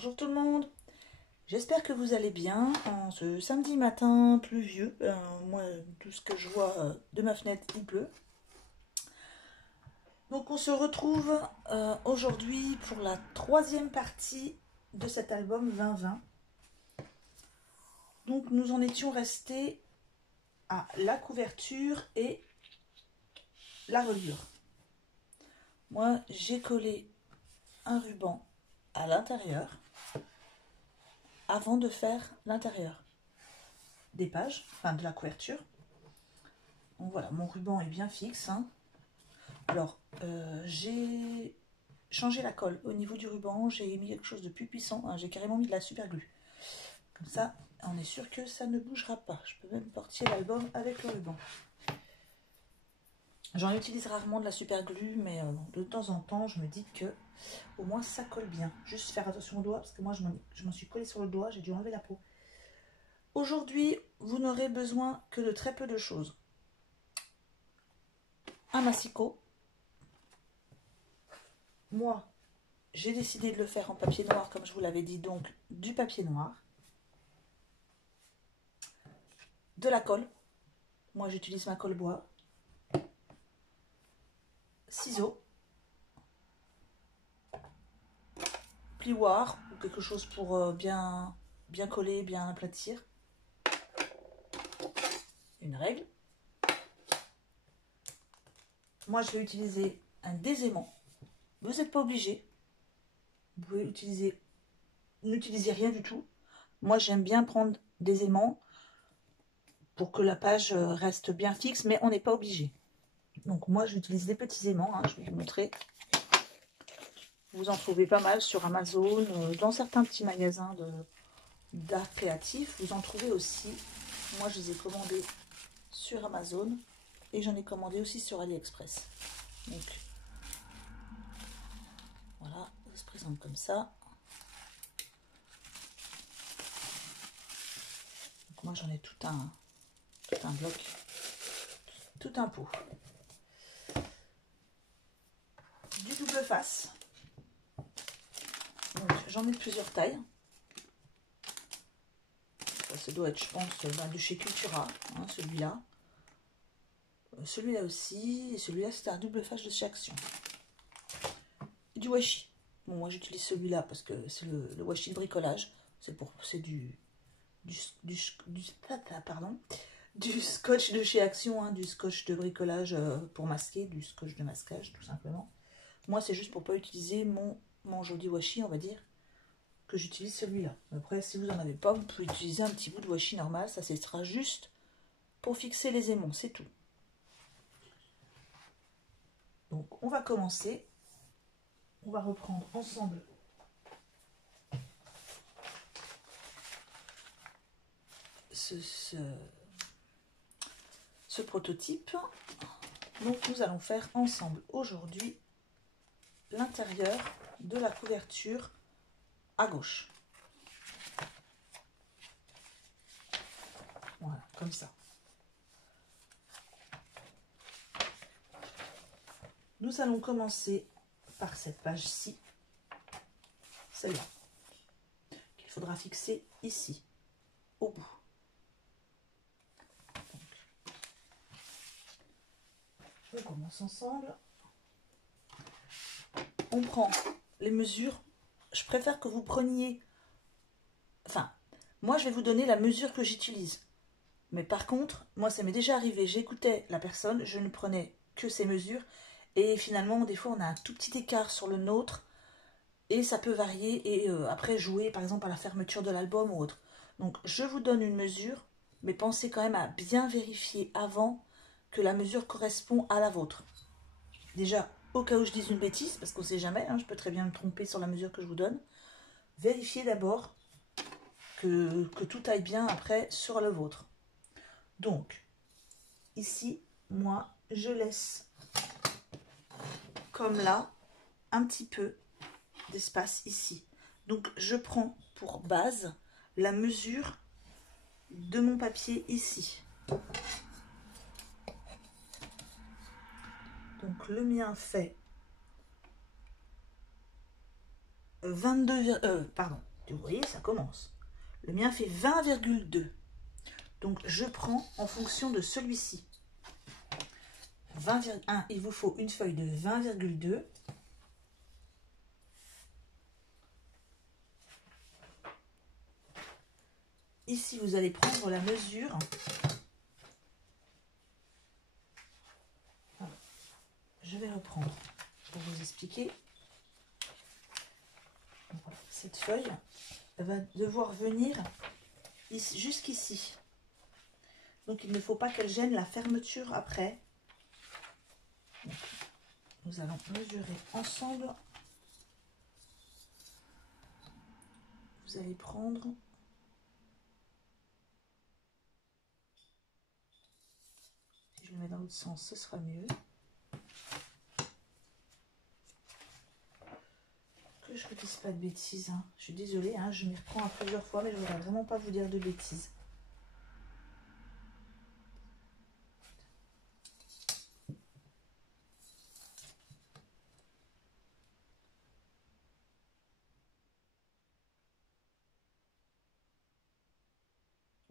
Bonjour tout le monde, j'espère que vous allez bien en ce samedi matin pluvieux. Moi, tout ce que je vois de ma fenêtre, il pleut. Donc on se retrouve aujourd'hui pour la troisième partie de cet album 2020. Donc nous en étions restés à la couverture et la reliure. Moi, j'ai collé un ruban à l'intérieur avant de faire l'intérieur des pages, enfin de la couverture. Donc voilà, mon ruban est bien fixe. Alors, j'ai changé la colle au niveau du ruban, j'ai mis quelque chose de plus puissant, j'ai carrément mis de la super glue. Comme ça, on est sûr que ça ne bougera pas. Je peux même porter l'album avec le ruban. J'en utilise rarement de la super glue, mais de temps en temps, je me dis que au moins ça colle bien. Juste faire attention au doigt, parce que moi, je m'en suis collée sur le doigt, j'ai dû enlever la peau. Aujourd'hui, vous n'aurez besoin que de très peu de choses. Un massicot. Moi, j'ai décidé de le faire en papier noir, comme je vous l'avais dit, donc du papier noir. De la colle. Moi, j'utilise ma colle bois. Ciseaux. Plioir ou quelque chose pour bien coller, bien aplatir. Une règle. Moi, je vais utiliser un désaimant. Vous n'êtes pas obligé. Vous pouvez utiliser, n'utilisez rien du tout. Moi, j'aime bien prendre des aimants pour que la page reste bien fixe, mais on n'est pas obligé. Donc moi, j'utilise des petits aimants. Je vais vous montrer. Vous en trouvez pas mal sur Amazon, dans certains petits magasins d'art créatif. Vous en trouvez aussi. Moi, je les ai commandés sur Amazon et j'en ai commandé aussi sur AliExpress. Donc, voilà, ça se présente comme ça. Donc, moi, j'en ai tout un bloc, tout un pot. Du double face. J'en ai de plusieurs tailles. Ça doit être, je pense, de chez Cultura, celui-là. Celui-là aussi, et celui-là c'était un double face de chez Action. Et du washi. Bon, moi j'utilise celui-là parce que c'est le washi de bricolage. C'est du scotch de chez Action, du scotch de bricolage pour masquer, du scotch de masquage tout simplement. Moi c'est juste pour pas utiliser mon joli washi, on va dire, que j'utilise celui-là. Après, si vous n'en avez pas, vous pouvez utiliser un petit bout de washi normal, ça sera juste pour fixer les aimants, c'est tout. Donc on va commencer, on va reprendre ensemble ce prototype. Donc nous allons faire ensemble aujourd'hui l'intérieur de la couverture à gauche. Voilà, comme ça. Nous allons commencer par cette page-ci, celle-là, qu'il faudra fixer ici, au bout. Donc, on commence ensemble. On prend les mesures. Je préfère que vous preniez... Enfin, moi, je vais vous donner la mesure que j'utilise. Mais par contre, moi, ça m'est déjà arrivé. J'écoutais la personne, je ne prenais que ses mesures. Et finalement, des fois, on a un tout petit écart sur le nôtre. Et ça peut varier. Et après, jouer, par exemple, à la fermeture de l'album ou autre. Donc, je vous donne une mesure. Mais pensez quand même à bien vérifier avant que la mesure correspond à la vôtre. Déjà, au cas où je dise une bêtise, parce qu'on ne sait jamais, je peux très bien me tromper sur la mesure que je vous donne. Vérifiez d'abord que tout aille bien après sur le vôtre. Donc, ici, moi, je laisse comme là, un petit peu d'espace ici. Donc, je prends pour base la mesure de mon papier ici. Donc, le mien fait 22, pardon, Vous voyez, ça commence. Le mien fait 20,2. Donc, je prends en fonction de celui-ci. 20,1, il vous faut une feuille de 20,2. Ici, vous allez prendre la mesure. Je vais reprendre pour vous expliquer. Voilà, cette feuille va devoir venir jusqu'ici. Donc, il ne faut pas qu'elle gêne la fermeture après. Donc, nous allons mesurer ensemble. Vous allez prendre... Si je le mets dans l'autre sens, ce sera mieux. Que je ne dise pas de bêtises. Hein. Je suis désolée, hein, je m'y reprends à plusieurs fois, mais je ne voudrais vraiment pas vous dire de bêtises.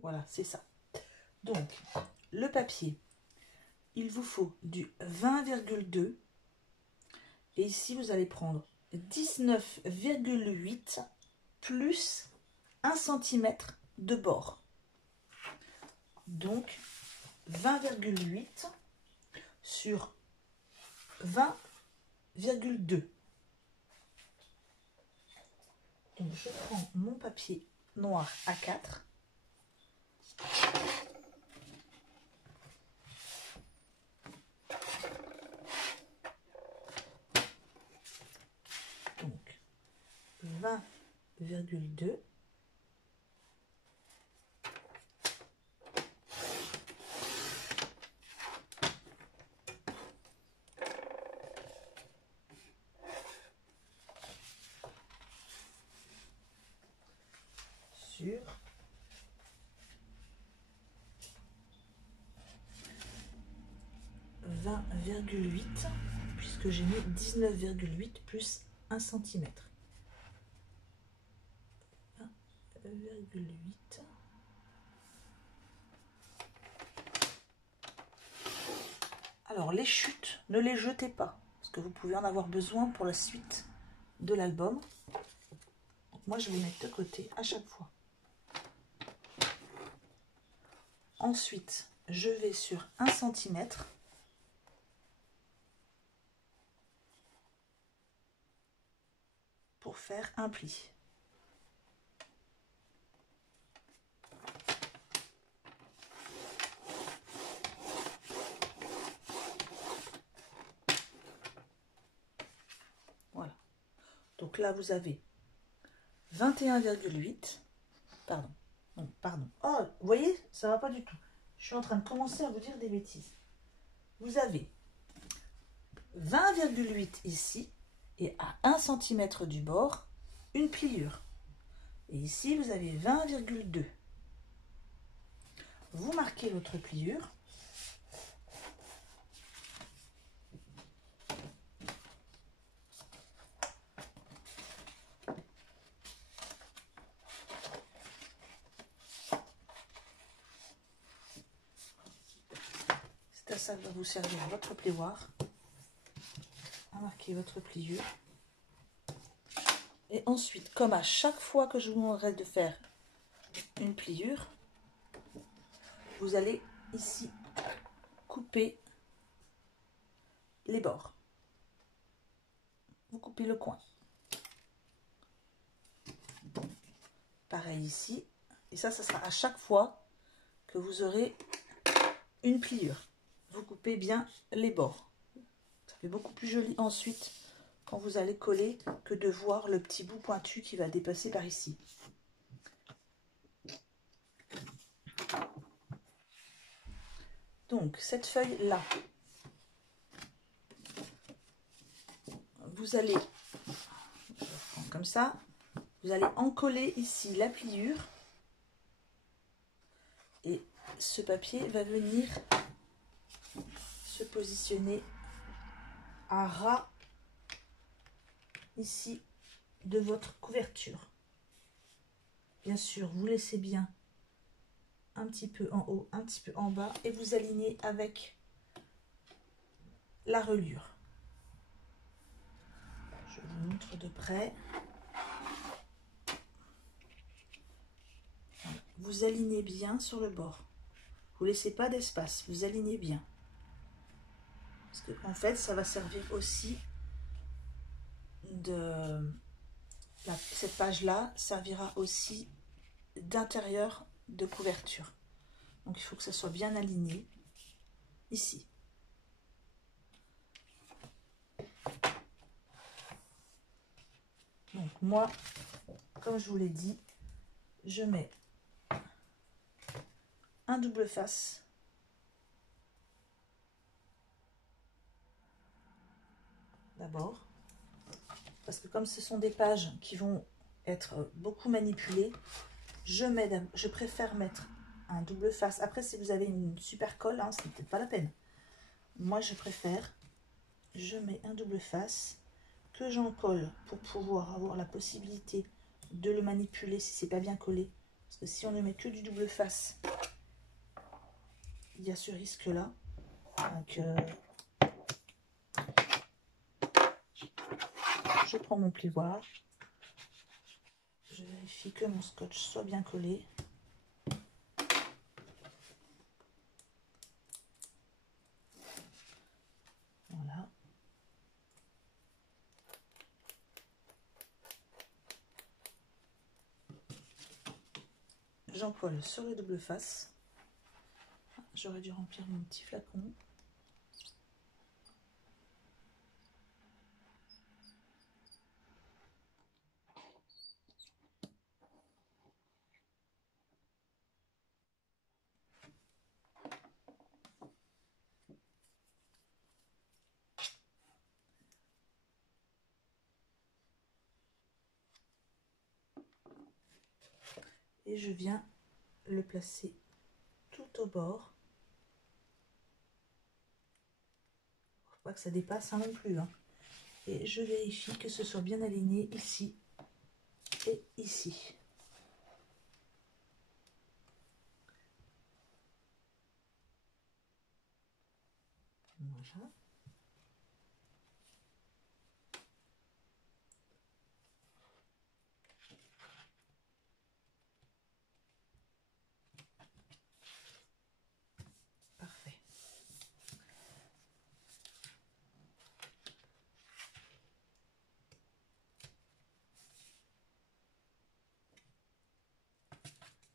Voilà, c'est ça. Donc, le papier, il vous faut du 20,2. Et ici, vous allez prendre 19,8 plus 1 cm de bord. Donc, 20,8 sur 20,2. Donc, je prends mon papier noir A4. Donc, 20,2. Sur 20,8 puisque j'ai mis 19,8 plus 1 cm. 20,8. Alors les chutes, ne les jetez pas parce que vous pouvez en avoir besoin pour la suite de l'album. Moi je vais les mettre de côté à chaque fois. Ensuite, je vais sur 1 cm. Pour faire un pli. Voilà. Donc là, vous avez 21,8. Pardon. Non, pardon. Oh, vous voyez, ça va pas du tout. Je suis en train de commencer à vous dire des bêtises. Vous avez 20,8 ici et à 1 cm du bord, une pliure. Et ici, vous avez 20,2. Vous marquez votre pliure. C'est à ça que va vous servir votre plioir. À marquer votre pliure. Et ensuite, comme à chaque fois que je vous demanderai de faire une pliure, vous allez ici couper les bords. Vous coupez le coin. Pareil ici. Et ça sera à chaque fois que vous aurez une pliure. Vous coupez bien les bords. Ça fait beaucoup plus joli ensuite quand vous allez coller que de voir le petit bout pointu qui va dépasser par ici. Donc cette feuille là, vous allez, je prends comme ça, vous allez encoller ici la pliure et ce papier va venir se positionner à ras ici de votre couverture. Bien sûr, vous laissez bien un petit peu en haut, un petit peu en bas et vous alignez avec la reliure. Je vous montre de près. Vous alignez bien sur le bord. Vous ne laissez pas d'espace, vous alignez bien. Parce que en fait, ça va servir aussi de... cette page-là servira aussi d'intérieur de couverture. Donc il faut que ça soit bien aligné ici. Donc moi, comme je vous l'ai dit, je mets un double face. D'abord. Parce que comme ce sont des pages qui vont être beaucoup manipulées, je préfère mettre un double face. Après, si vous avez une super colle, hein, c'est peut-être pas la peine. Moi, je préfère, je mets un double face que j'en colle pour pouvoir avoir la possibilité de le manipuler si c'est pas bien collé. Parce que si on ne met que du double face, il y a ce risque-là. Donc, je prends mon plioir. Je vérifie que mon scotch soit bien collé. Voilà. J'en colle sur le double face. J'aurais dû remplir mon petit flacon. Et je viens le placer tout au bord. Faut pas que ça dépasse non plus. Hein. Et je vérifie que ce soit bien aligné ici et ici. Voilà. Parfait.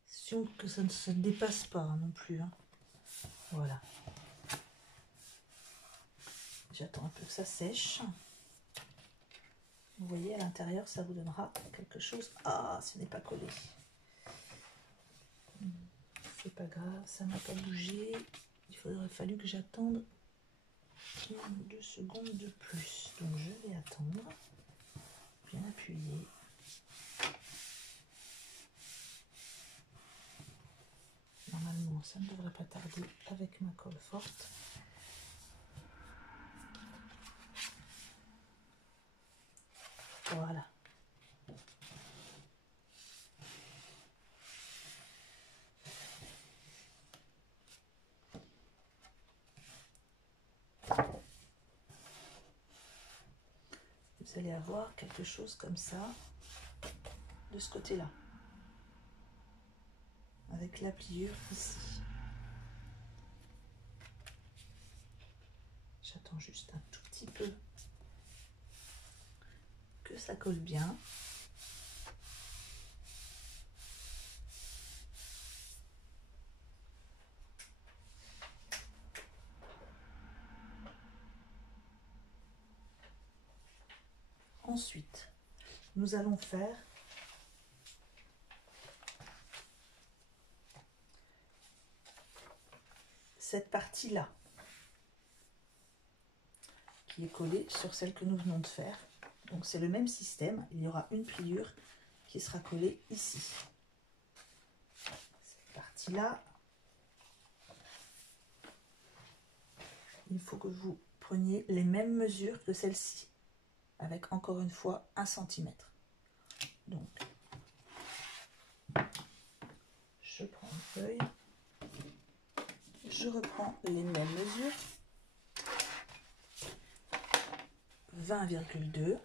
Sûr que ça ne se dépasse pas non plus. Hein. Voilà. J'attends un peu que ça sèche. Vous voyez, à l'intérieur, ça vous donnera quelque chose. Ah, ce n'est pas collé. C'est pas grave, ça n'a pas bougé. Il faudrait fallu que j'attende 1 ou 2 secondes de plus. Donc je vais attendre. Bien appuyer. Normalement, ça ne devrait pas tarder avec ma colle forte. Voilà. Vous allez avoir quelque chose comme ça de ce côté-là. Avec la pliure ici. J'attends juste un tout petit peu que ça colle bien. Ensuite, nous allons faire cette partie-là qui est collée sur celle que nous venons de faire. Donc c'est le même système, il y aura une pliure qui sera collée ici. Cette partie-là, il faut que vous preniez les mêmes mesures que celle-ci, avec encore une fois 1 cm. Donc, Je prends une feuille. Je reprends les mêmes mesures. 20,2.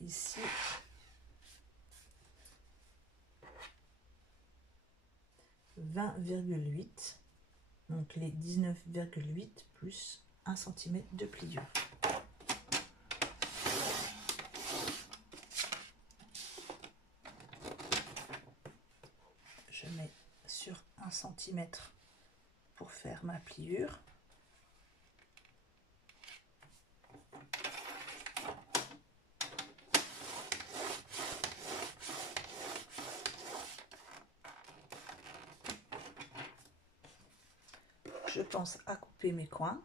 Ici, 20,8, donc les 19,8 plus 1 cm de pliure. Je mets sur 1 cm pour faire ma pliure. Je pense à couper mes coins.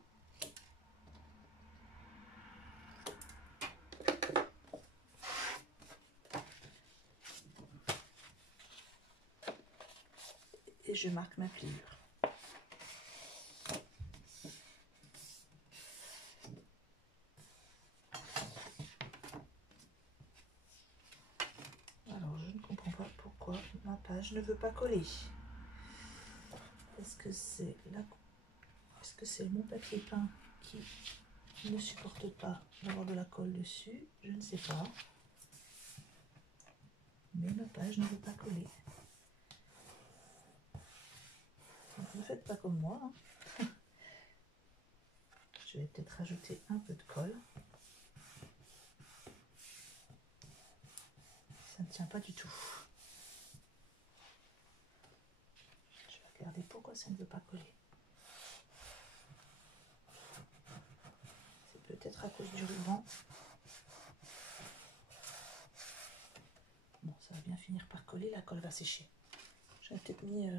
Et je marque ma pliure. Alors, je ne comprends pas pourquoi ma page ne veut pas coller. Est-ce que c'est mon papier peint qui ne supporte pas d'avoir de la colle dessus? Je ne sais pas. Mais ma page ne veut pas coller. Donc, ne faites pas comme moi. Hein. Je vais peut-être rajouter un peu de colle. Ça ne tient pas du tout. Je vais regarder pourquoi ça ne veut pas coller. C'est peut-être à cause du ruban. Bon, ça va bien finir par coller, la colle va sécher. J'ai peut-être mis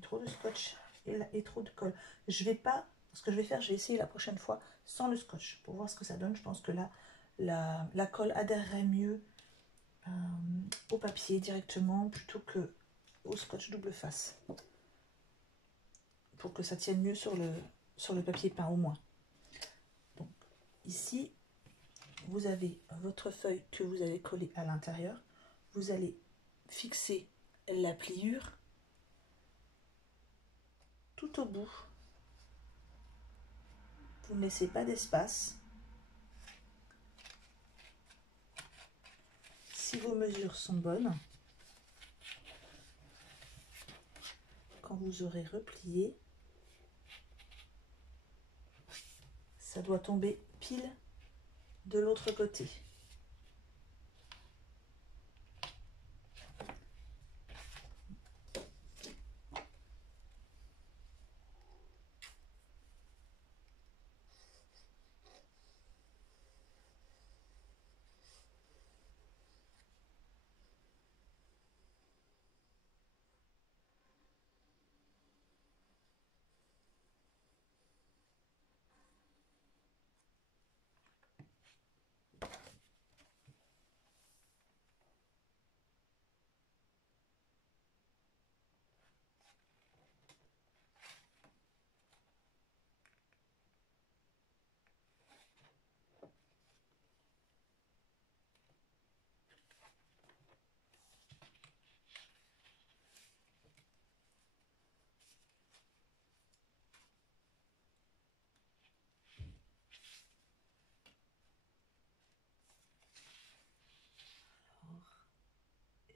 trop de scotch et trop de colle. Je vais pas, ce que je vais faire, je vais essayer la prochaine fois sans le scotch pour voir ce que ça donne. Je pense que là, la colle adhérerait mieux au papier directement plutôt que au scotch double face. Pour que ça tienne mieux sur le papier peint au moins. Donc ici, vous avez votre feuille que vous avez collée à l'intérieur. Vous allez fixer la pliure tout au bout. Vous ne laissez pas d'espace. Si vos mesures sont bonnes, quand vous aurez replié, ça doit tomber pile de l'autre côté.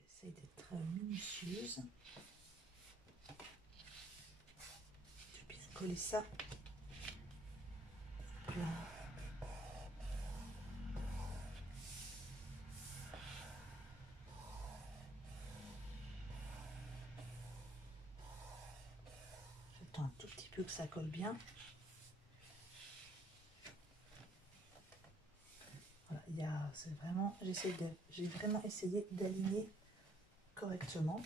Essaye d'être minutieuse. Je vais bien coller ça. Là. J'attends un tout petit peu que ça colle bien. Voilà, c'est vraiment, j'ai vraiment essayé d'aligner correctement.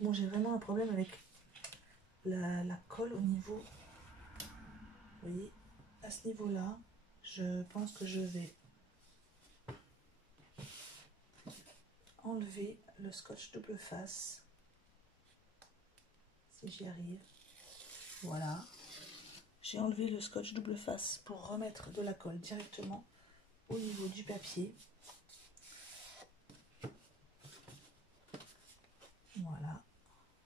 Bon, j'ai vraiment un problème avec la colle au niveau, vous voyez, à ce niveau-là, je pense que je vais enlever le scotch double face. Si j'y arrive. Voilà. J'ai enlevé le scotch double face pour remettre de la colle directement au niveau du papier. Voilà.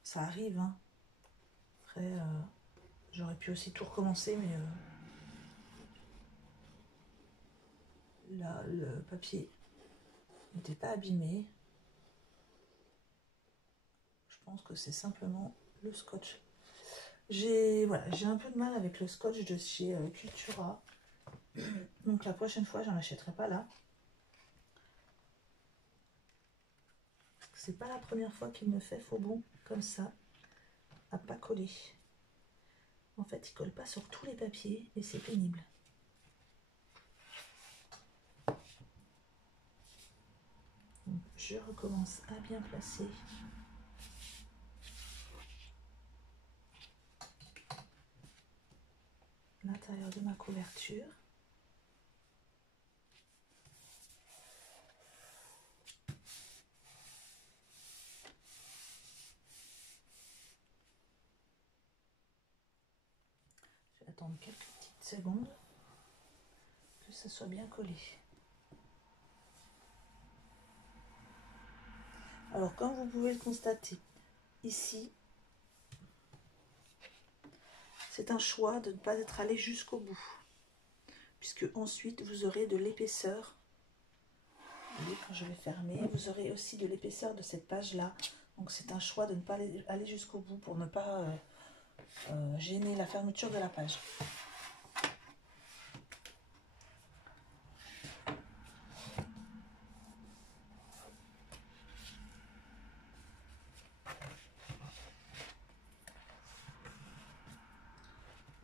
Ça arrive, hein. Après, j'aurais pu aussi tout recommencer, mais là, le papier n'était pas abîmé. Je pense que c'est simplement le scotch. J'ai un peu de mal avec le scotch de chez Cultura. Donc la prochaine fois, j'en achèterai pas là. C'est pas la première fois qu'il me fait faux bon comme ça, à pas coller. En fait, il colle pas sur tous les papiers et c'est pénible. Donc, je recommence à bien placer. L'intérieur de ma couverture. Je vais attendre quelques petites secondes que ça soit bien collé. Alors, comme vous pouvez le constater, ici, c'est un choix de ne pas être allé jusqu'au bout, puisque ensuite vous aurez de l'épaisseur. Vous voyez, quand je vais fermer, vous aurez aussi de l'épaisseur de cette page-là. Donc c'est un choix de ne pas aller jusqu'au bout pour ne pas gêner la fermeture de la page.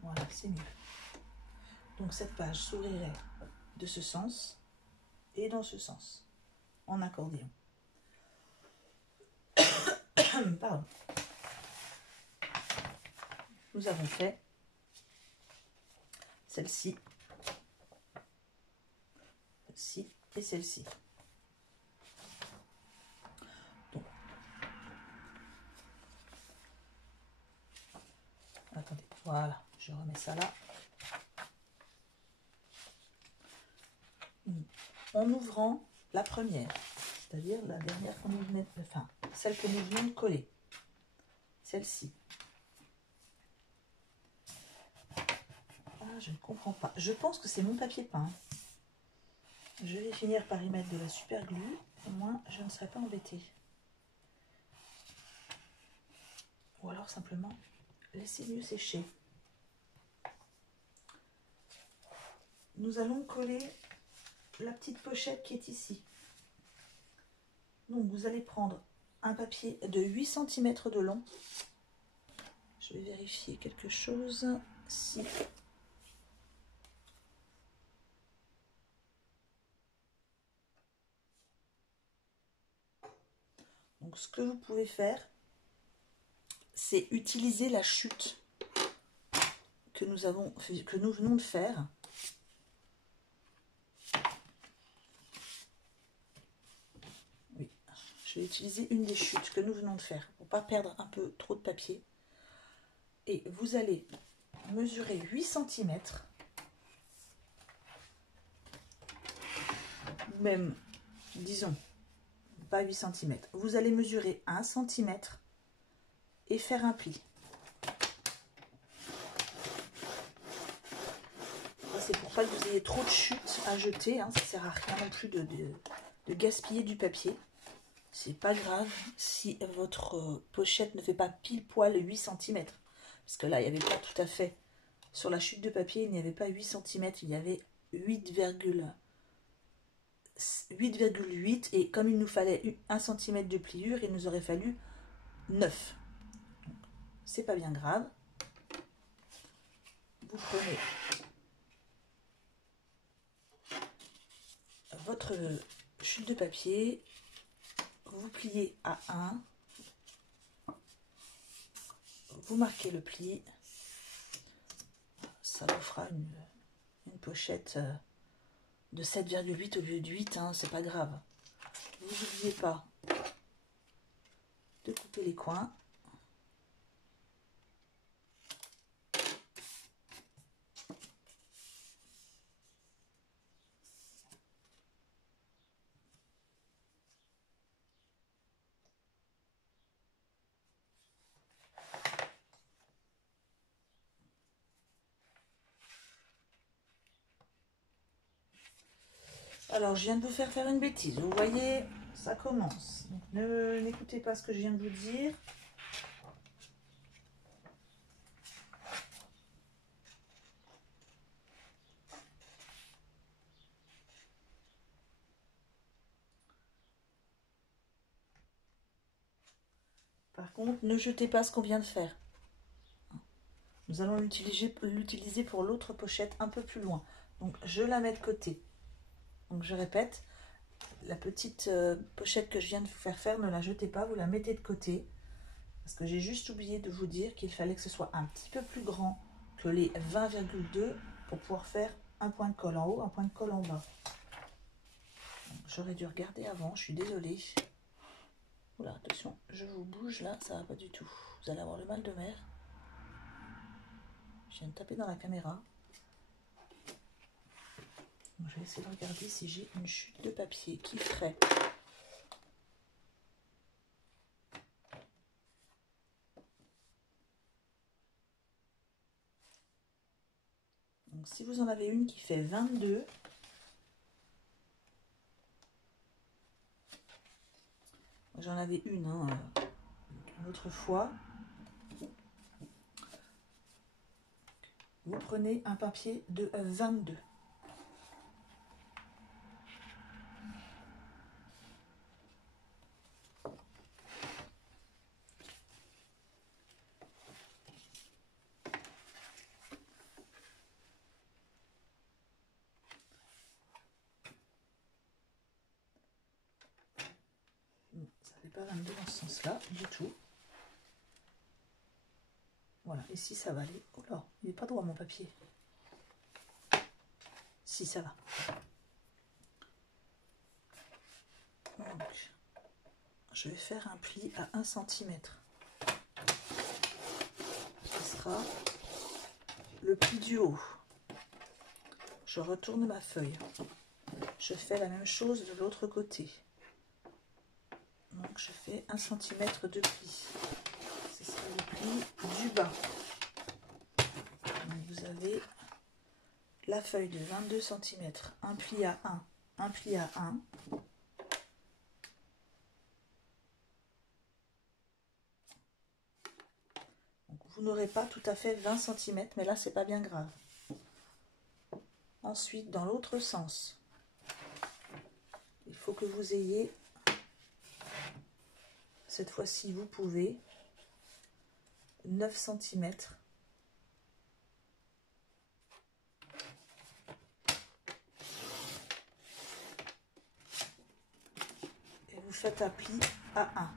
Voilà, c'est mieux. Donc cette page s'ouvrirait de ce sens et dans ce sens, en accordéon. Pardon. Nous avons fait celle-ci, celle-ci et celle-ci. Donc, attendez, voilà, je remets ça là. En ouvrant la première, c'est-à-dire la dernière qu'on nous venait, enfin celle que nous venons de coller, celle-ci. Ah, je ne comprends pas. Je pense que c'est mon papier peint. Je vais finir par y mettre de la super glue, au moins je ne serai pas embêtée. Ou alors simplement laisser mieux sécher. Nous allons coller la petite pochette qui est ici. Donc vous allez prendre un papier de 8 cm de long. Je vais vérifier quelque chose. Si. Donc ce que vous pouvez faire, c'est utiliser la chute que nous venons de faire. Oui, je vais utiliser une des chutes que nous venons de faire pour ne pas perdre un peu trop de papier. Et vous allez mesurer 8 cm, même, disons, pas 8 cm. Vous allez mesurer 1 cm et faire un pli. C'est pour pas que vous ayez trop de chutes à jeter, hein. Ça sert à rien non plus de gaspiller du papier. C'est pas grave si votre pochette ne fait pas pile poil 8 cm. Parce que là, il n'y avait pas tout à fait, sur la chute de papier, il n'y avait pas 8 cm, il y avait 8,8 et comme il nous fallait 1 cm de pliure, il nous aurait fallu 9. C'est pas bien grave. Vous prenez votre chute de papier, vous pliez à 1, vous marquez le pli, ça vous fera une pochette de 7,8 au lieu de 8, hein, c'est pas grave. Vous n'oubliez pas de couper les coins. Alors, je viens de vous faire une bêtise. Vous voyez, ça commence. Donc, n'écoutez pas ce que je viens de vous dire. Par contre, ne jetez pas ce qu'on vient de faire. Nous allons l'utiliser pour l'autre pochette un peu plus loin. Donc, je la mets de côté. Donc, je répète, la petite pochette que je viens de vous faire, ne la jetez pas, vous la mettez de côté. Parce que j'ai juste oublié de vous dire qu'il fallait que ce soit un petit peu plus grand que les 20,2 pour pouvoir faire un point de colle en haut, un point de colle en bas. J'aurais dû regarder avant, je suis désolée. Oula, attention, je vous bouge là, ça va pas du tout. Vous allez avoir le mal de mer. Je viens de taper dans la caméra. Donc, je vais essayer de regarder si j'ai une chute de papier qui ferait. Donc si vous en avez une qui fait 22, j'en avais une autre fois. Vous prenez un papier de 22. Ça n'est pas 22 dans ce sens-là, du tout. Voilà, ici ça va aller. Oh là, il n'est pas droit mon papier. Si, ça va. Donc, je vais faire un pli à 1 cm. Ce sera le pli du haut. Je retourne ma feuille. Je fais la même chose de l'autre côté. Donc je fais 1 cm de pli. Ce sera le pli du bas. Donc vous avez la feuille de 22 cm, un pli à 1, un pli à 1. Donc vous n'aurez pas tout à fait 20 cm, mais là c'est pas bien grave. Ensuite, dans l'autre sens, il faut que vous ayez, cette fois-ci vous pouvez, 9 cm. Et vous faites un pli à 1.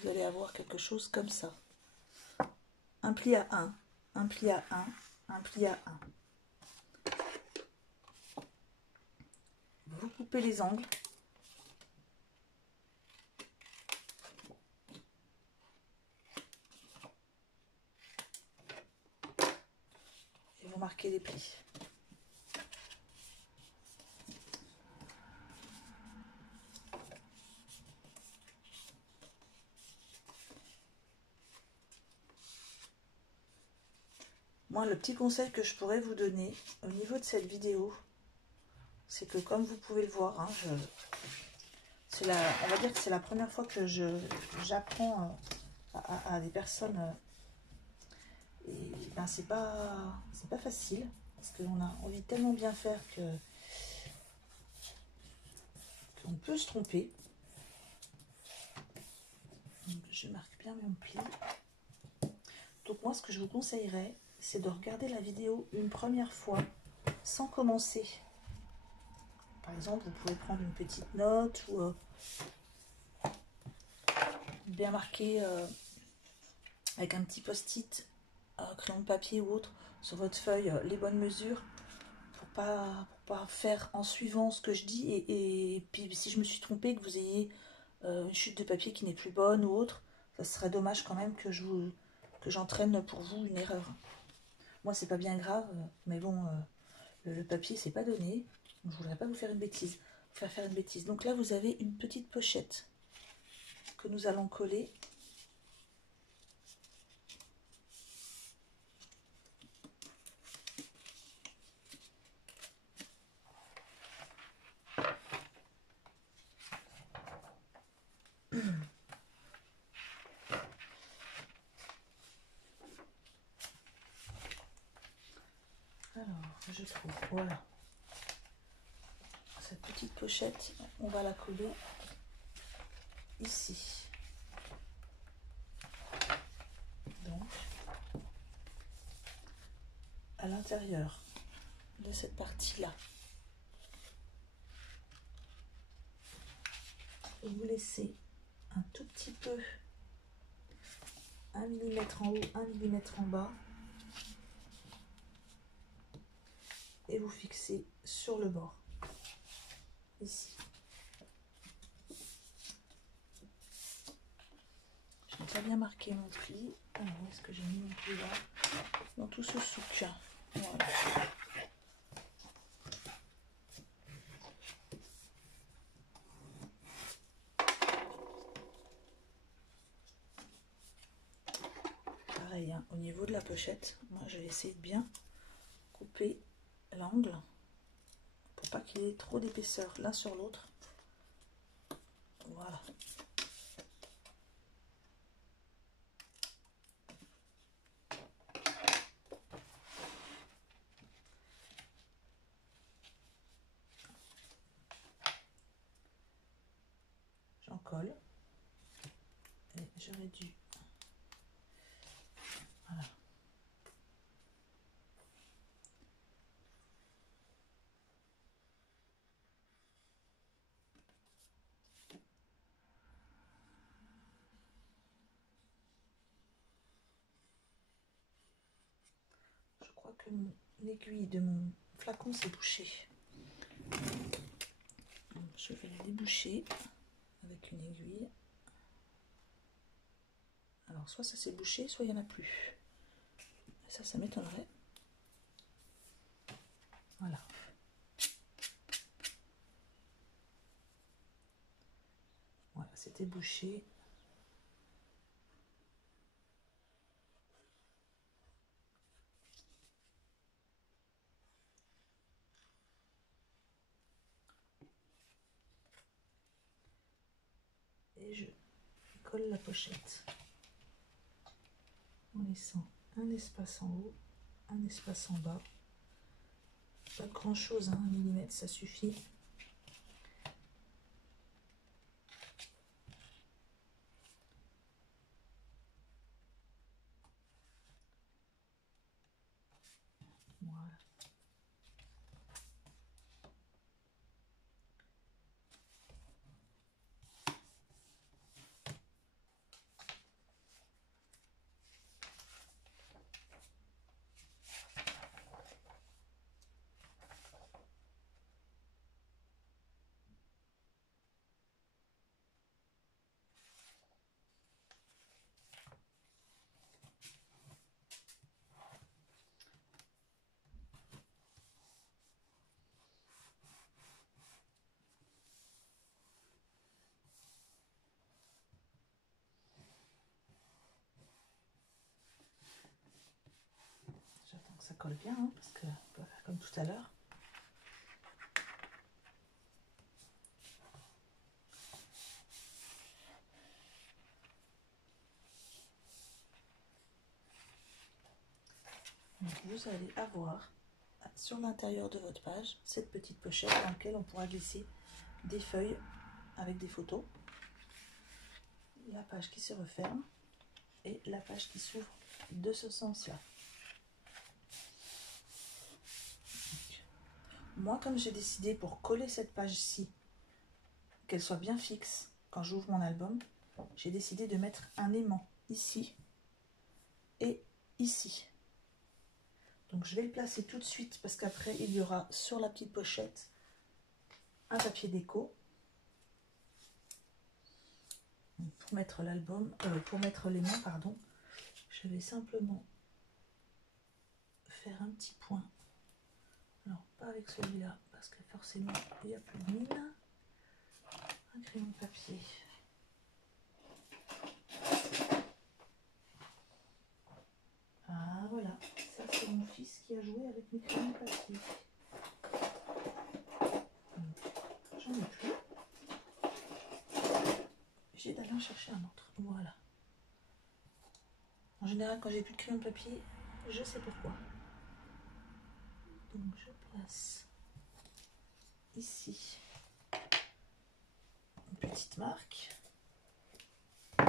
Vous allez avoir quelque chose comme ça. Un pli à 1, un pli à 1, un pli à 1. Vous coupez les angles. Et vous marquez les plis. Moi, le petit conseil que je pourrais vous donner au niveau de cette vidéo, c'est que comme vous pouvez le voir, hein, on va dire que c'est la première fois que j'apprends à des personnes. Et ben, c'est pas facile, parce qu'on vit tellement bien faire qu'on peut se tromper. Donc, je marque bien mon pli. Donc moi, ce que je vous conseillerais, c'est de regarder la vidéo une première fois sans commencer. Par exemple, vous pouvez prendre une petite note ou bien marquer avec un petit post-it, crayon de papier ou autre, sur votre feuille, les bonnes mesures, pour pas faire en suivant ce que je dis, et puis si je me suis trompée, que vous ayez une chute de papier qui n'est plus bonne ou autre, ça serait dommage quand même que j'entraîne pour vous une erreur. Moi, c'est pas bien grave, mais bon, le papier, c'est pas donné. Je voudrais pas vous faire une bêtise. Faire une bêtise. Donc là, vous avez une petite pochette que nous allons coller. Alors, je trouve, voilà. Cette petite pochette, on va la coller ici. Donc, à l'intérieur de cette partie-là, vous laissez un tout petit peu, 1 mm en haut, 1 mm en bas, et vous fixez sur le bord, ici. Je n'ai pas bien marqué mon pli. Alors, où est-ce que j'ai mis mon pli là? Dans tout ce souk. Voilà. Pareil, hein, au niveau de la pochette, moi je vais essayer de bien couper l'angle pour pas qu'il y ait trop d'épaisseur l'un sur l'autre. Voilà. J'en colle. Et j'aurais dû... Voilà. Je crois que l'aiguille de mon flacon s'est bouchée. Je vais la déboucher avec une aiguille. Alors, soit ça s'est bouché, soit il n'y en a plus. Ça m'étonnerait. Voilà. Voilà, c'était bouché. Et je colle la pochette en laissant un espace en haut, un espace en bas. Pas grand chose, hein, 1 mm, ça suffit. Voilà. J'attends que ça colle bien, hein, parce que on peut faire comme tout à l'heure. Donc vous allez avoir sur l'intérieur de votre page cette petite pochette dans laquelle on pourra glisser des feuilles avec des photos. La page qui se referme et la page qui s'ouvre de ce sens-là. Moi, comme j'ai décidé pour coller cette page-ci, qu'elle soit bien fixe quand j'ouvre mon album, j'ai décidé de mettre un aimant ici et ici. Donc je vais le placer tout de suite parce qu'après il y aura sur la petite pochette un papier déco pour mettre l'album, pour mettre l'aimant, pardon. Je vais simplement faire un petit point. Alors pas avec celui-là parce que forcément il n'y a plus de mine. Un crayon de papier. Ah voilà, ça c'est mon fils qui a joué avec mes crayons de papier. J'en ai plus. J'ai d'aller en chercher un autre. Voilà. En général, quand j'ai plus de crayon de papier, je sais pourquoi. Donc je place ici une petite marque. Je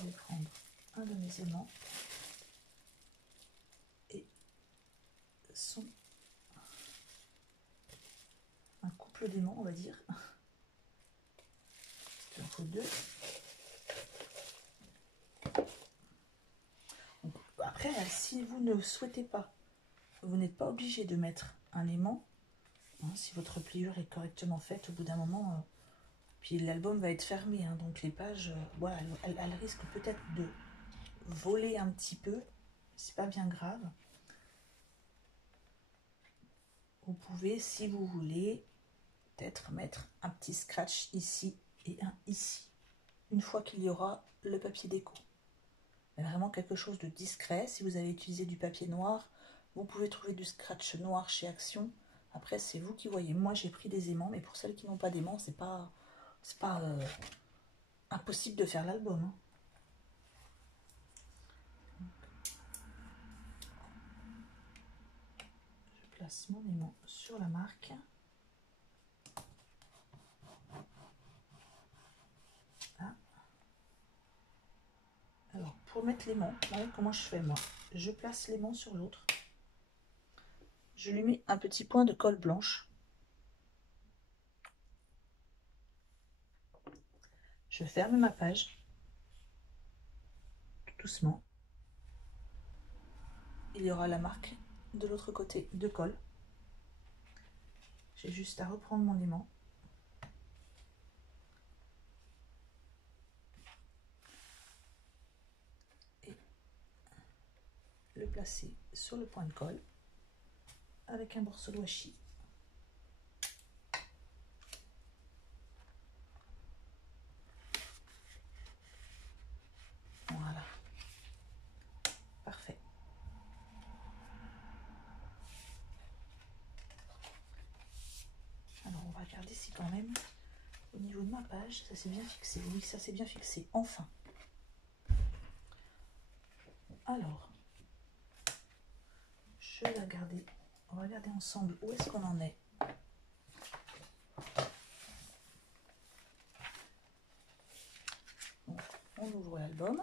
vais prendre un de mes aimants et un couple d'aimants, on va dire. Il en faut deux. Donc, après, si vous ne souhaitez pas, vous n'êtes pas obligé de mettre un aimant. Hein, si votre pliure est correctement faite, au bout d'un moment, puis l'album va être fermé. Hein, donc les pages, voilà, elles risquent peut-être de voler un petit peu. C'est pas bien grave. Vous pouvez, si vous voulez, peut-être mettre un petit scratch ici et un ici. Une fois qu'il y aura le papier déco. Mais vraiment quelque chose de discret. Si vous avez utilisé du papier noir, vous pouvez trouver du scratch noir chez Action. Après, c'est vous qui voyez. Moi, j'ai pris des aimants, mais pour celles qui n'ont pas d'aimants, c'est pas impossible de faire l'album. Hein. Je place mon aimant sur la marque. Là. Alors, pour mettre l'aimant, comment je fais moi? Je place l'aimant sur l'autre. Je lui mets un petit point de colle blanche. Je ferme ma page. Tout doucement. Il y aura la marque de l'autre côté de colle. J'ai juste à reprendre mon aimant. Et le placer sur le point de colle avec un morceau de washi. Voilà. Parfait. Alors on va regarder si quand même au niveau de ma page, ça s'est bien fixé. Oui, ça s'est bien fixé. Enfin. Alors, je vais regarder. On va regarder ensemble où est-ce qu'on en est. Donc, on ouvre l'album.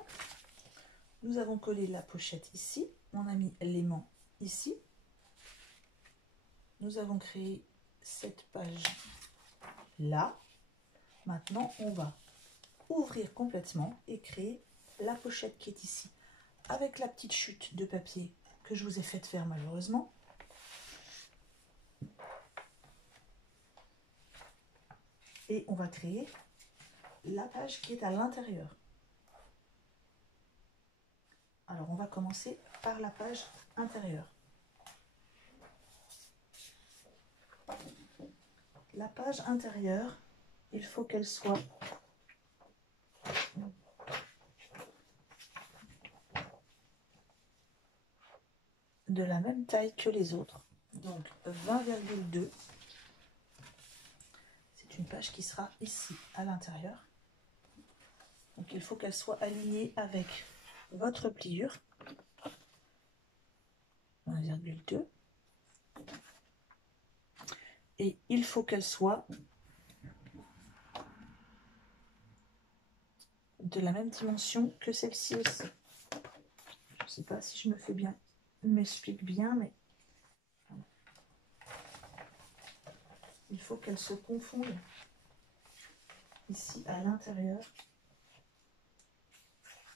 Nous avons collé la pochette ici. On a mis l'aimant ici. Nous avons créé cette page là. Maintenant, on va ouvrir complètement et créer la pochette qui est ici. Avec la petite chute de papier que je vous ai faite faire malheureusement. Et on va créer la page qui est à l'intérieur. Alors, on va commencer par la page intérieure. La page intérieure, il faut qu'elle soit de la même taille que les autres. Donc 20,2. C'est une page qui sera ici à l'intérieur. Donc il faut qu'elle soit alignée avec votre pliure. 20,2. Et il faut qu'elle soit de la même dimension que celle-ci aussi. Je ne sais pas si je me fais bien, m'explique bien, mais il faut qu'elle se confonde ici à l'intérieur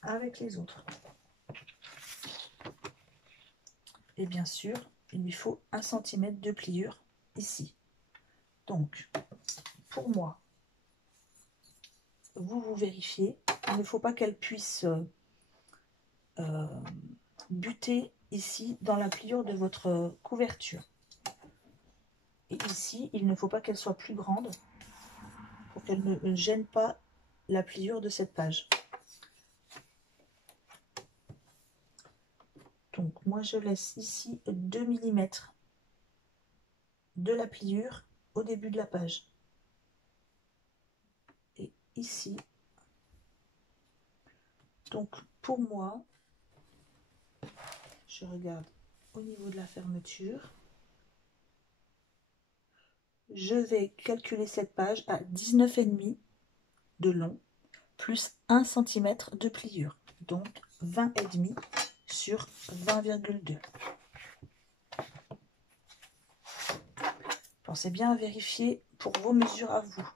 avec les autres. Et bien sûr, il lui faut 1 cm de pliure ici. Donc, pour moi, vous vérifiez. Il ne faut pas qu'elle puisse buter ici dans la pliure de votre couverture. Et ici, il ne faut pas qu'elle soit plus grande pour qu'elle ne gêne pas la pliure de cette page. Donc moi je laisse ici 2 mm de la pliure au début de la page. Et ici, donc pour moi, je regarde au niveau de la fermeture. Je vais calculer cette page à 19,5 de long plus 1 cm de pliure. Donc 20,5 sur 20,2. Pensez bien à vérifier pour vos mesures à vous.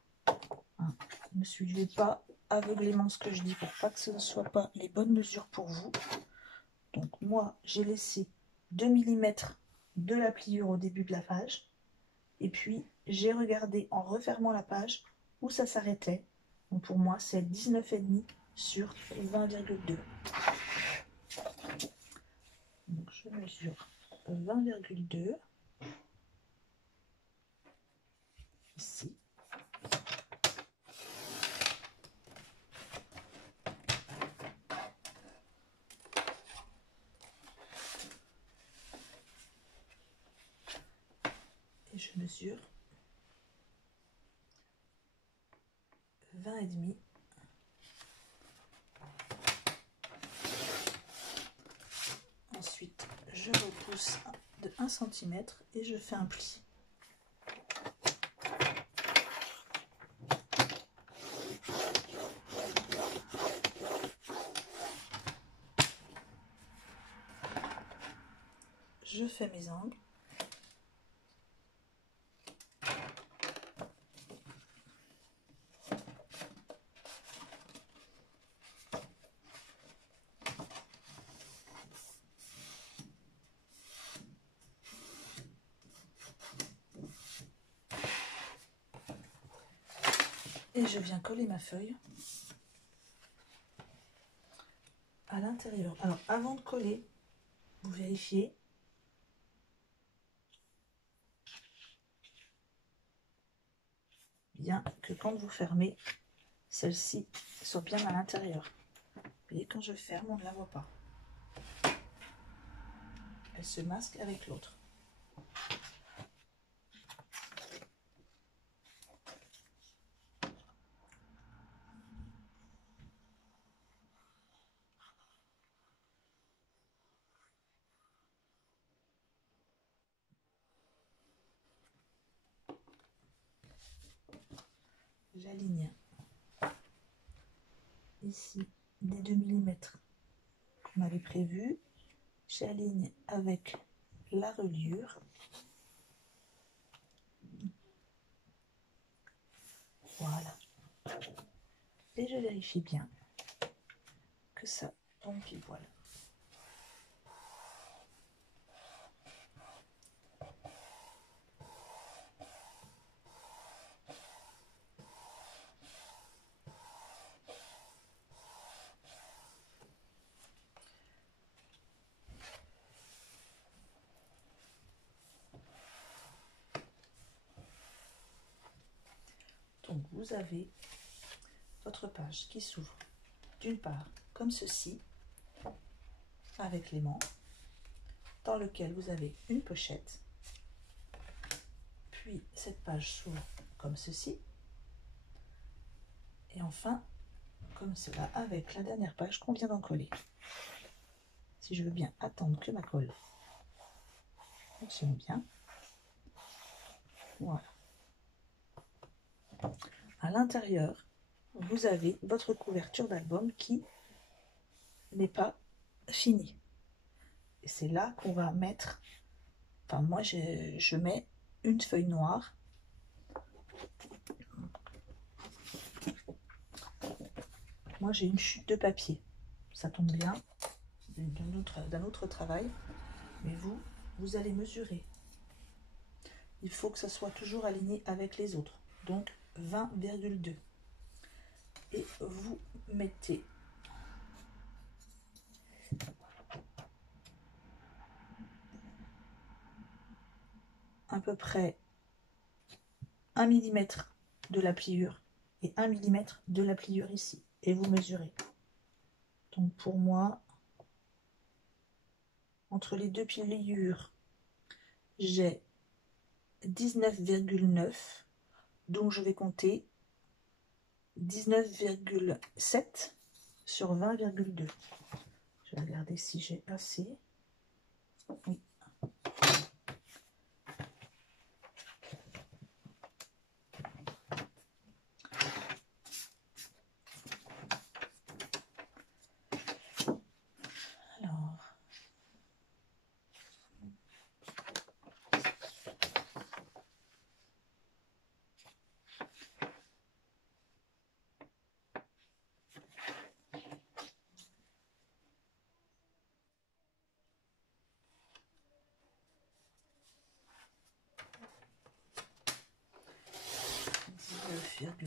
Hein, ne suivez pas aveuglément ce que je dis pour pas que ce ne soit pas les bonnes mesures pour vous. Donc moi j'ai laissé 2 mm de la pliure au début de la page. Et puis j'ai regardé en refermant la page où ça s'arrêtait. Donc pour moi c'est 19,5 sur 20,2. Donc je mesure 20,2 ici. Et je mesure 20,5. Ensuite, je repousse de 1 cm et je fais un pli. Je fais mes angles. Et je viens coller ma feuille à l'intérieur. Alors avant de coller, vous vérifiez bien que quand vous fermez, celle-ci soit bien à l'intérieur. Vous voyez, quand je ferme, on ne la voit pas. Elle se masque avec l'autre. J'aligne ici des 2 mm qu'on avait prévu. J'aligne avec la reliure. Voilà. Et je vérifie bien que ça tombe pile poil. Donc vous avez votre page qui s'ouvre d'une part comme ceci, avec l'aimant, dans lequel vous avez une pochette. Puis cette page s'ouvre comme ceci. Et enfin, comme cela, avec la dernière page qu'on vient d'en coller. Si je veux bien attendre que ma colle fonctionne bien. Voilà. À l'intérieur, vous avez votre couverture d'album qui n'est pas finie. Et c'est là qu'on va mettre, enfin moi je mets une feuille noire Moi, j'ai une chute de papier. Ça tombe bien, d'un autre travail. Mais vous allez mesurer. Il faut que ça soit toujours aligné avec les autres. Donc, 20,2. Et vous mettez à peu près 1 mm de la pliure et 1 mm de la pliure ici. Et vous mesurez. Donc pour moi, entre les deux pliures, j'ai 19,9. Donc je vais compter 19,7 sur 20,2. Je vais regarder si j'ai assez. Oui. Alors,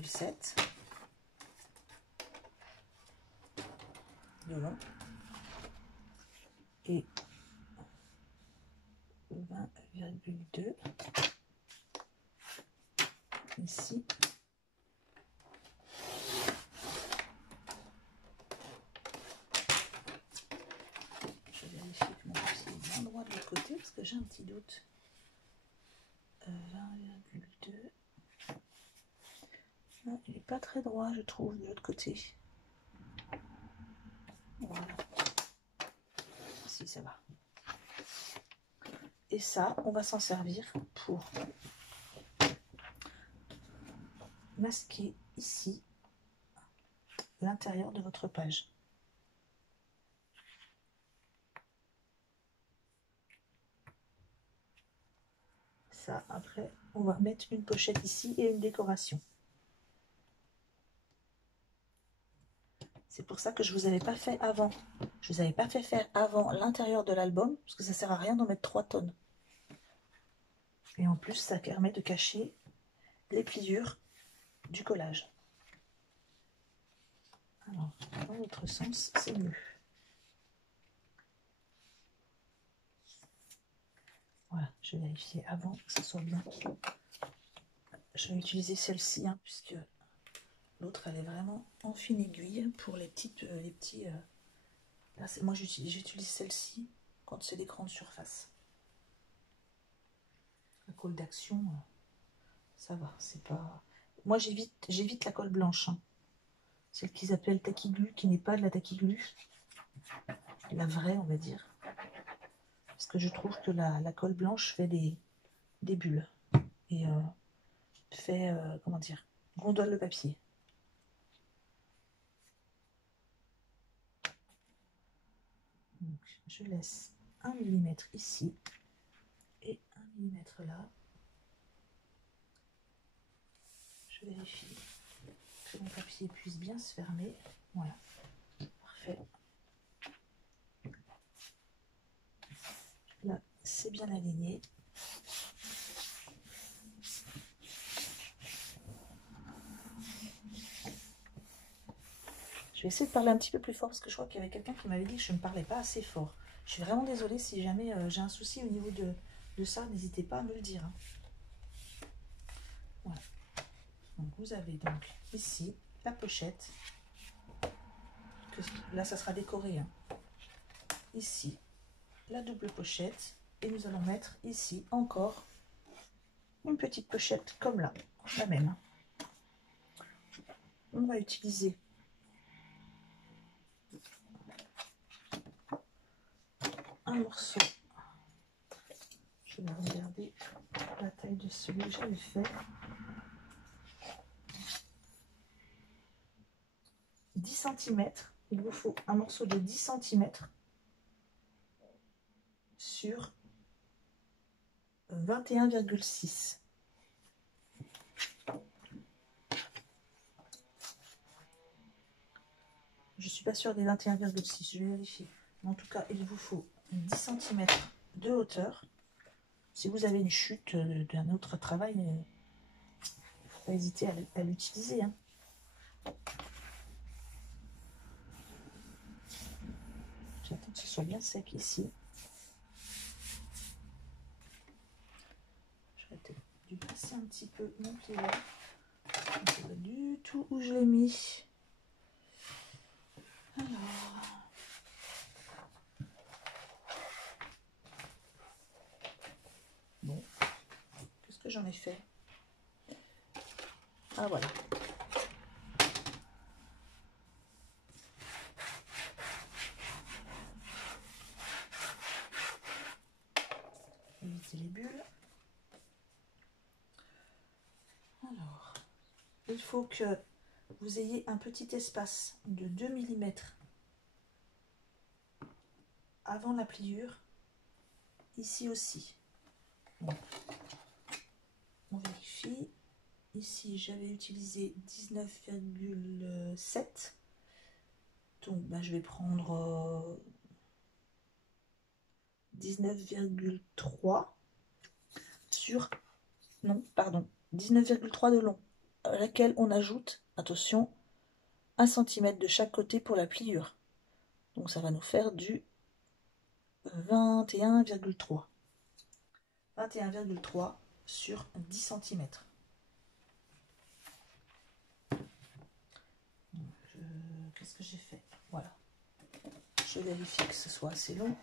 ,7 de long et 20,2 ici. Je vérifie que mon papier est bien droit de l'autre côté parce que j'ai un petit doute. 20,2. Non, il n'est pas très droit, je trouve, de l'autre côté. Voilà. Si, ça va. Et ça, on va s'en servir pour masquer ici l'intérieur de votre page. Ça, après, on va mettre une pochette ici et une décoration. C'est pour ça que je ne vous avais pas fait avant. Je ne vous avais pas fait faire avant l'intérieur de l'album, parce que ça ne sert à rien d'en mettre 3 tonnes. Et en plus, ça permet de cacher les pliures du collage. Alors, dans l'autre sens, c'est mieux. Voilà, je vais vérifier avant que ça soit bien. Je vais utiliser celle-ci, hein, puisque l'autre, elle est vraiment en fine aiguille pour les petits... Là, moi, j'utilise celle-ci quand c'est des grandes surfaces. La colle d'action, ça va, c'est pas... Moi, j'évite la colle blanche. Hein. Celle qu'ils appellent taquiglu, qui n'est pas de la taquiglu. La vraie, on va dire. Parce que je trouve que la colle blanche fait des bulles. Et fait, comment dire, gondole le papier. Donc, je laisse 1 mm ici et 1 mm là. Je vérifie que mon papier puisse bien se fermer. Voilà, parfait. Là, c'est bien aligné. Je vais essayer de parler un petit peu plus fort parce que je crois qu'il y avait quelqu'un qui m'avait dit que je ne parlais pas assez fort. Je suis vraiment désolée si jamais j'ai un souci au niveau de ça, n'hésitez pas à me le dire. Hein. Voilà. Donc vous avez donc ici la pochette. Là, ça sera décoré. Hein. Ici, la double pochette. Et nous allons mettre ici encore une petite pochette comme là, la même. On va utiliser un morceau. Je vais regarder la taille de celui que j'avais fait. 10 cm. Il vous faut un morceau de 10 cm sur 21,6. suis pas sûre des 21,6, je vais vérifier. Mais en tout cas, il vous faut 10 cm de hauteur. Si vous avez une chute d'un autre travail, il ne faut pas hésiter à l'utiliser. Hein. J'attends que ce soit bien sec ici. J'aurais peut-être dû passer un petit peu mon pied là. Je ne sais pas du tout où je l'ai mis. Alors. Bon. Qu'est-ce que j'en ai fait? Ah voilà. Éviter les bulles. Alors, il faut que vous ayez un petit espace de 2 mm avant la pliure. Ici aussi. Bon. On vérifie. Ici, j'avais utilisé 19,7. Donc, ben, je vais prendre 19,3 sur... Non, pardon. 19,3 de long. À laquelle on ajoute, attention, 1 cm de chaque côté pour la pliure. Donc, ça va nous faire du 21,3. 21,3 sur 10 cm. Qu'est-ce que j'ai fait? Voilà. Je vérifie que ce soit assez long.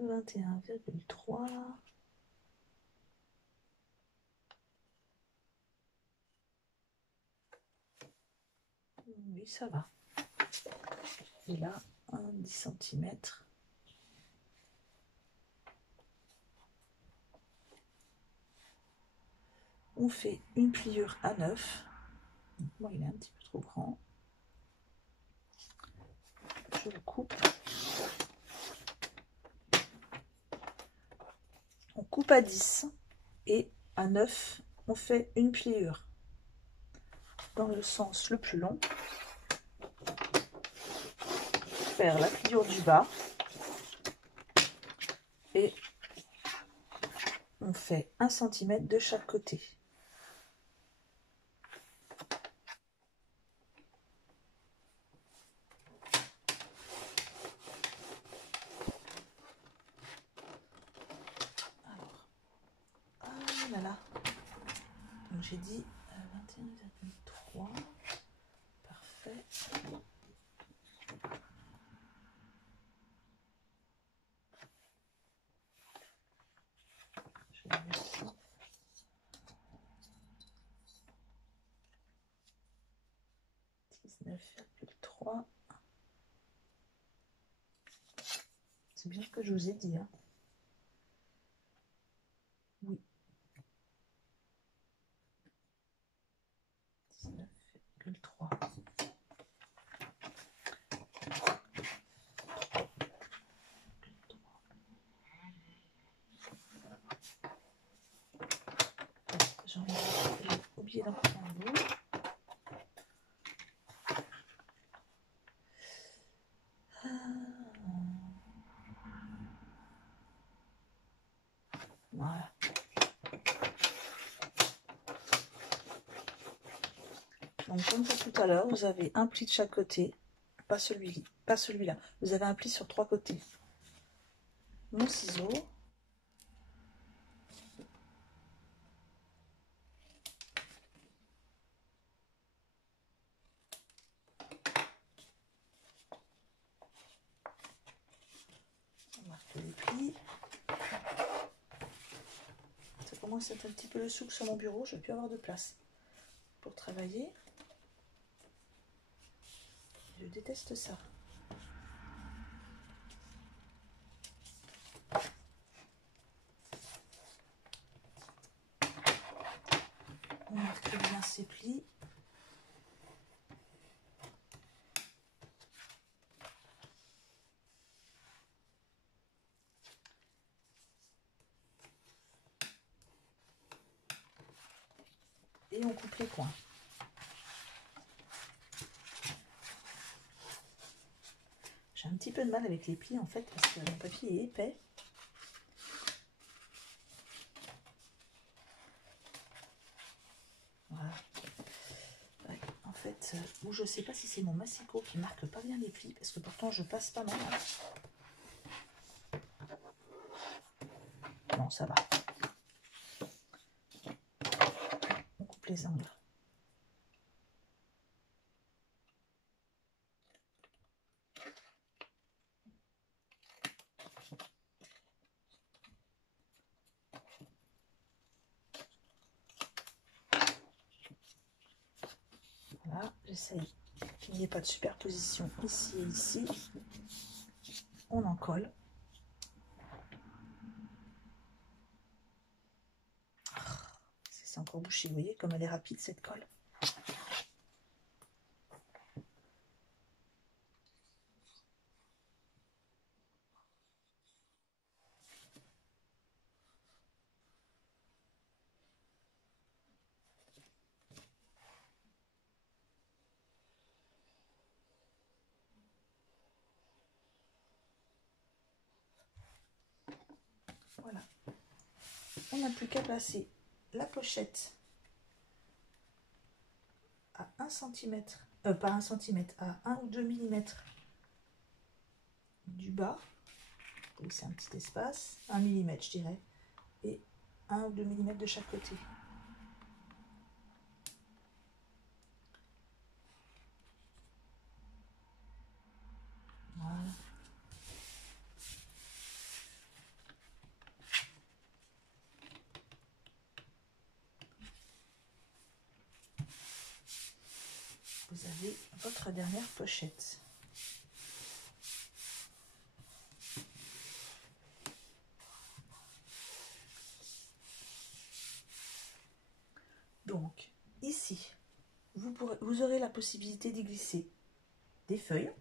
« 21,3 ». Oui, ça va. Et là, un 10 cm. On fait une pliure à 9. Bon, il est un petit peu trop grand. Je le coupe. On coupe à 10 et à 9, on fait une pliure dans le sens le plus long. Faire la pliure du bas et on fait 1 cm de chaque côté. Alors, ah là là, donc j'ai dit 21,3, parfait. Je vais vérifier. 19,3. C'est bien ce que je vous ai dit. Hein. Oui. 19,3. J'ai oublié d'en prendre un bout. Voilà. Donc comme ça tout à l'heure, vous avez un pli de chaque côté, pas celui-là. Vous avez un pli sur 3 côtés. Mon ciseau. On marque les plis. Ça commence à être un petit peu le souk sur mon bureau, je ne vais plus avoir de place pour travailler. Je déteste ça. On marque bien ses plis. Et et on coupe les coins. J'ai un petit peu de mal avec les plis en fait parce que mon papier est épais. Voilà. Ouais, en fait, ou je sais pas si c'est mon massicot qui marque pas bien les plis parce que pourtant je passe pas mal. Non, ça va. On coupe les angles. Voilà, j'essaye qu'il n'y ait pas de superposition ici et ici. On en colle. C'est encore bouché, vous voyez comme elle est rapide cette colle. Voilà. On n'a plus qu'à placer la pochette à 1 cm, pas 1 cm, à 1 ou 2 mm du bas. C'est un petit espace, 1 mm je dirais, et 1 ou 2 mm de chaque côté. Voilà. Vous avez votre dernière pochette. Donc, ici, vous aurez la possibilité d'y glisser des feuilles.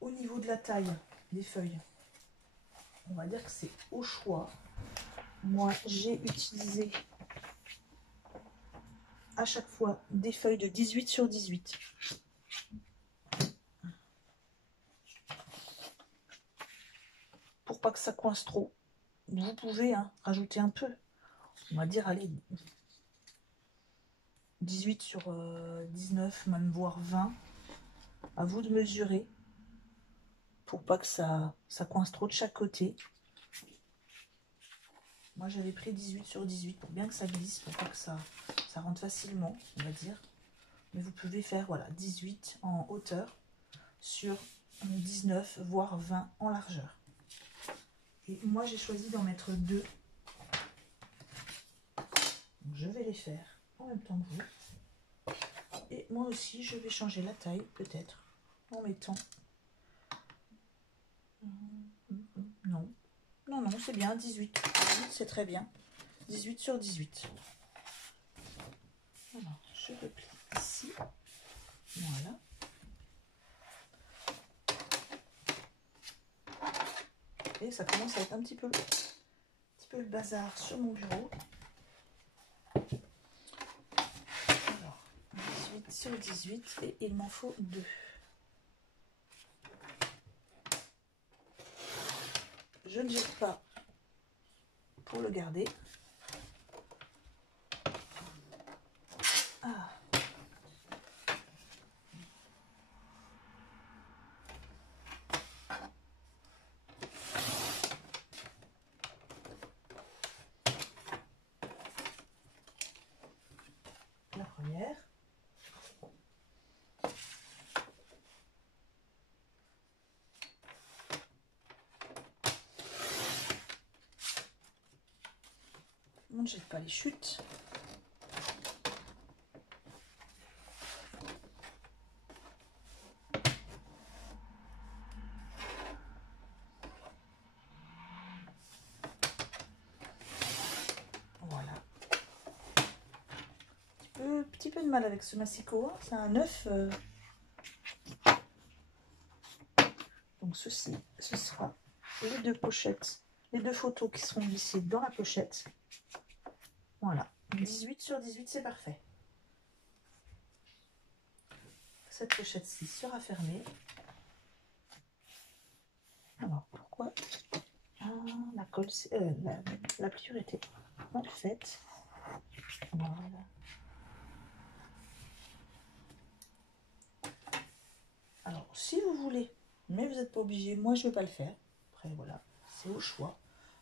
Au niveau de la taille des feuilles, on va dire que c'est au choix. Moi, j'ai utilisé à chaque fois des feuilles de 18 sur 18. Pour pas que ça coince trop. Vous pouvez rajouter un peu. On va dire, allez, 18 sur 19, même voire 20. À vous de mesurer pour pas que ça coince trop de chaque côté. Moi, j'avais pris 18 sur 18 pour bien que ça glisse, pour pas que ça rentre facilement, on va dire. Mais vous pouvez faire, voilà, 18 en hauteur sur 19, voire 20 en largeur. Et moi, j'ai choisi d'en mettre 2. Donc, je vais les faire en même temps que vous. Et moi aussi, je vais changer la taille, peut-être, en mettant... Non, non, non, c'est bien, 18. 18, c'est très bien. 18 sur 18. Alors, je replie ici. Voilà. Et ça commence à être un petit peu le bazar sur mon bureau. Alors, 18 sur 18 et il m'en faut 2. Je ne jette pas pour le garder. Ah. La première. On ne jette pas les chutes. Voilà. Petit peu de mal avec ce massicot. C'est un 9. Donc ceci, ce sera les 2 pochettes, les 2 photos qui seront glissées dans la pochette. Voilà, 18 sur 18, c'est parfait. Cette pochette-ci sera fermée. Alors, pourquoi la colle, la pliure était mal faite. Voilà. Alors, si vous voulez, mais vous n'êtes pas obligé, moi je ne vais pas le faire. Après, voilà, c'est au choix.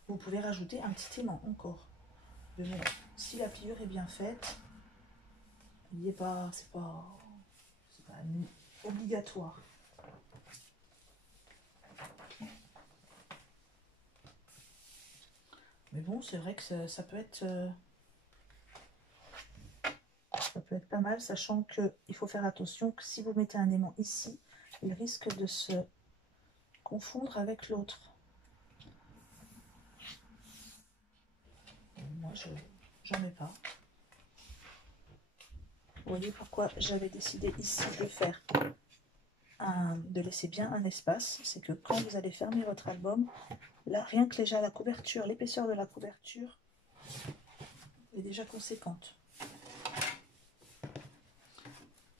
Vous pouvez rajouter un petit aimant encore. Mais bon, si la pliure est bien faite, il n'est pas, c'est pas obligatoire. Mais bon, c'est vrai que ça peut être pas mal, sachant qu'il faut faire attention que si vous mettez un aimant ici, il risque de se confondre avec l'autre. Moi, j'en mets pas. Vous voyez pourquoi j'avais décidé ici de faire de laisser bien un espace. C'est que quand vous allez fermer votre album, là, rien que déjà la couverture, l'épaisseur de la couverture est déjà conséquente.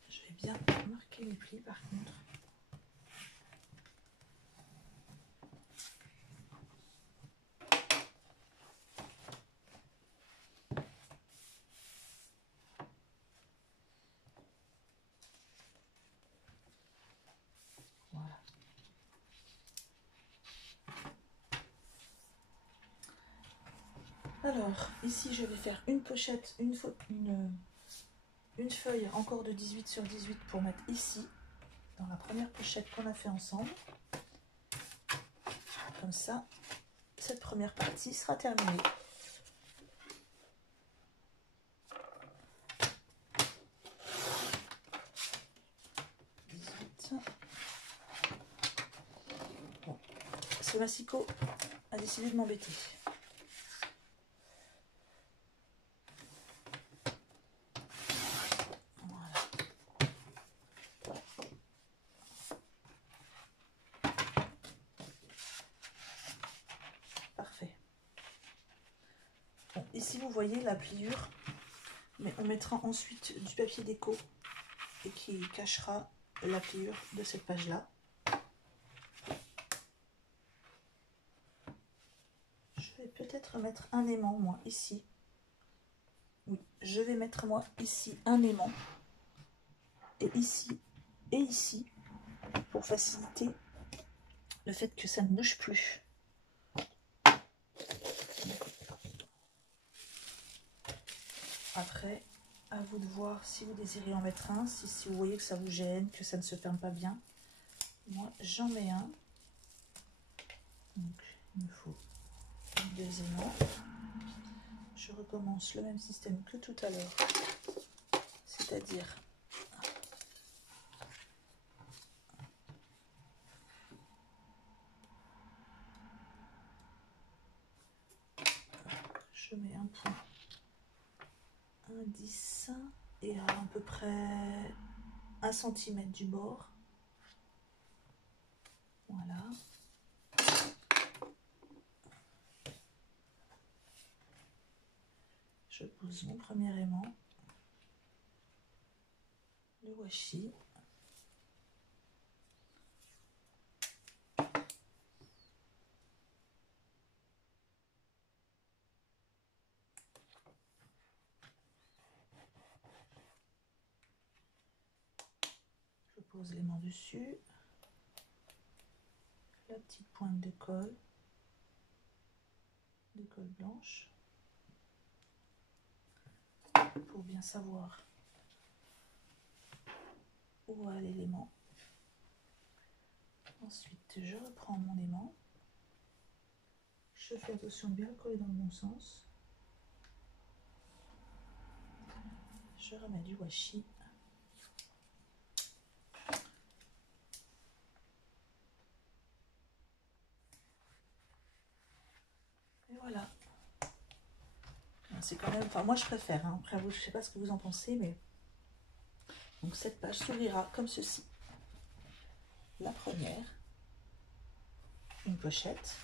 Je vais bien marquer les plis par contre. Voilà. Alors, ici, je vais faire une pochette, une feuille encore de 18 sur 18 pour mettre ici, dans la première pochette qu'on a fait ensemble. Comme ça, cette première partie sera terminée. Bon, ce massicot a décidé de m'embêter. Ici vous voyez la pliure, mais on mettra ensuite du papier déco et qui cachera la pliure de cette page là. Je vais peut-être mettre un aimant moi ici. Oui, je vais mettre moi ici un aimant et ici pour faciliter le fait que ça ne bouge plus. Après, à vous de voir si vous désirez en mettre un, si vous voyez que ça vous gêne, que ça ne se ferme pas bien. Moi, j'en mets un. Donc, il me faut deux aimants. Je recommence le même système que tout à l'heure. C'est-à-dire je mets un point, un 10 et à peu près 1 cm du bord. Voilà. Je pose mon premier aimant, le washi. Je pose l'aimant dessus, la petite pointe de colle blanche, pour bien savoir où va aller l'aimant. Ensuite, je reprends mon aimant. Je fais attention de bien le coller dans le bon sens. Je remets du washi. Et voilà. C'est quand même, enfin moi je préfère, hein. Après vous, je sais pas ce que vous en pensez, mais donc cette page s'ouvrira comme ceci. La première, une pochette.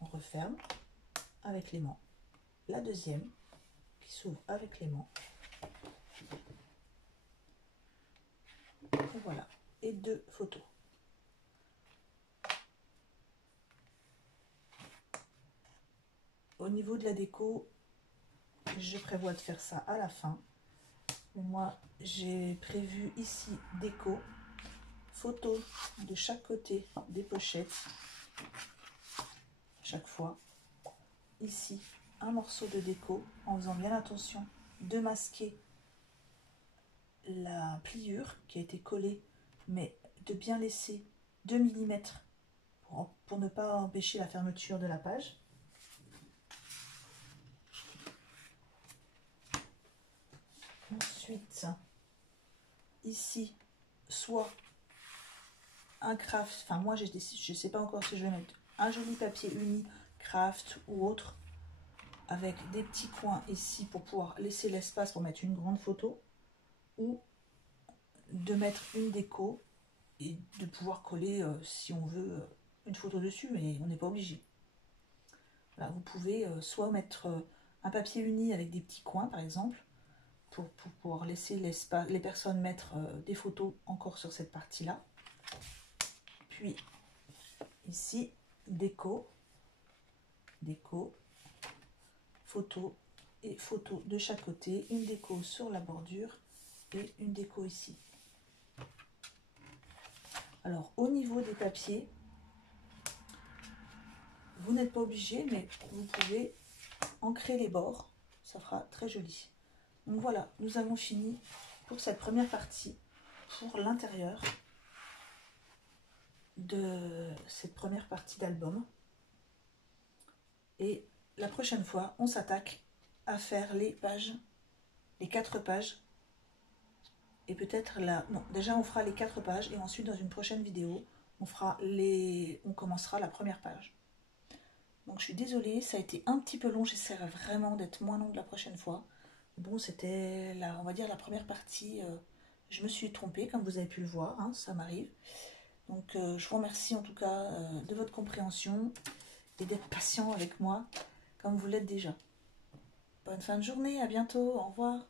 On refait ferme avec l'aimant, la deuxième qui s'ouvre avec l'aimant, et voilà, et 2 photos. Au niveau de la déco, je prévois de faire ça à la fin. Mais moi, j'ai prévu ici déco, photos de chaque côté des pochettes, chaque fois. Ici, un morceau de déco, en faisant bien attention de masquer la pliure qui a été collée, mais de bien laisser 2 mm pour ne pas empêcher la fermeture de la page. Ensuite, ici, soit un craft, enfin moi je ne sais pas encore si je vais mettre un joli papier uni, craft ou autre, avec des petits coins ici pour pouvoir laisser l'espace pour mettre une grande photo, ou de mettre une déco et de pouvoir coller si on veut une photo dessus, mais on n'est pas obligé. Voilà, vous pouvez soit mettre un papier uni avec des petits coins par exemple, pour pouvoir laisser les personnes mettre des photos encore sur cette partie là. Puis ici, déco, photo et photo de chaque côté, une déco sur la bordure et une déco ici. Alors au niveau des papiers, vous n'êtes pas obligé, mais vous pouvez ancrer les bords, ça fera très joli. Donc voilà, nous avons fini pour cette première partie, pour l'intérieur de cette première partie d'album. Et la prochaine fois, on s'attaque à faire les pages, les 4 pages. Et peut-être là, non, déjà on fera les 4 pages et ensuite dans une prochaine vidéo, on commencera la première page. Donc je suis désolée, ça a été un petit peu long, j'essaierai vraiment d'être moins long la prochaine fois. Bon, c'était, on va dire, la première partie. Je me suis trompée, comme vous avez pu le voir, hein, ça m'arrive. Donc je vous remercie en tout cas de votre compréhension et d'être patient avec moi, comme vous l'êtes déjà. Bonne fin de journée, à bientôt, au revoir.